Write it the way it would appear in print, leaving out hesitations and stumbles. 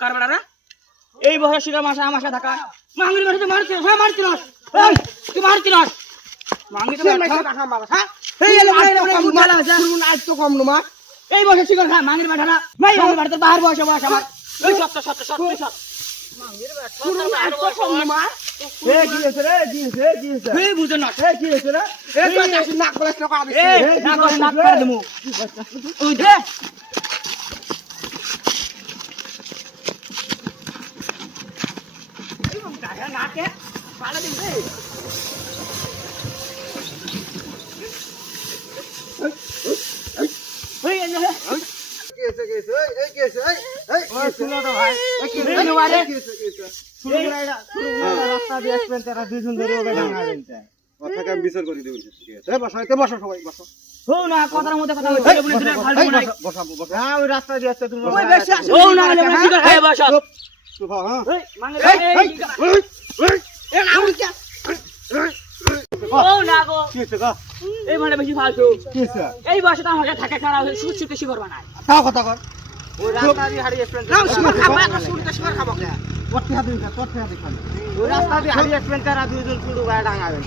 কার বেড়া রে এই বয়সে শিকার মাসে আমার সাথে থাকা মাঙ্গির বাড়িতে মারছিস হ্যাঁ মারছিস এই তুই মারছিস মাঙ্গি তো মারছিস কাকা মারা হ্যাঁ এই এলো কম মালা আছে শুনুন আজ তো কম নুমা এই বয়সে শিকার খা মাঙ্গির বাড়া না ভাই আমার বাড়িতে বাহির বয়স আমার এই সত্য মাঙ্গির বাড়া শুনুন আজ তো কম নুমা এ কি হইছে রে এই বুঝছ না এ কি হইছে রে এ তুই নাক বলাস না কাবি এ নাক করে দেমু ওই দে নাকে পালা দিন রে ওই এই কেছে এই শুনো তো ভাই কি রে শুনো রাস্তা দিয়ে আসবেন তারা দুইজন ধরে ওকে ডাঙা দেনতে কথাকে আমি বিচার করে দেব ঠিক আছে বসো সবাই বসো হো না কথার মধ্যে কথা বলে বলে দিলে ভালো নাই বসো হ্যাঁ ওই রাস্তা দিয়ে আসতে তুমি ওই বেশি আসো হো না বলে সিগার খায় বসো চুপ হ্যাঁ এই মানে এই নাম কি ও না গো কি হচ্ছে গো এই মানে বেশি ফালতু কি হচ্ছে এই বয়সে তো আমাকে থাকে ছাড়া সুদ সুদ বেশি করবা না তাও কথা কর ওই রাস্তা দিয়ে হারিয়ে আসবেন না সুদ খাবা না সুদ তো সুদ খাবো কে তোর হাতে খান ওই রাস্তা দিয়ে হারিয়ে আসবেন তারা দুইজন শুরু গায়ে ডাঙা দেন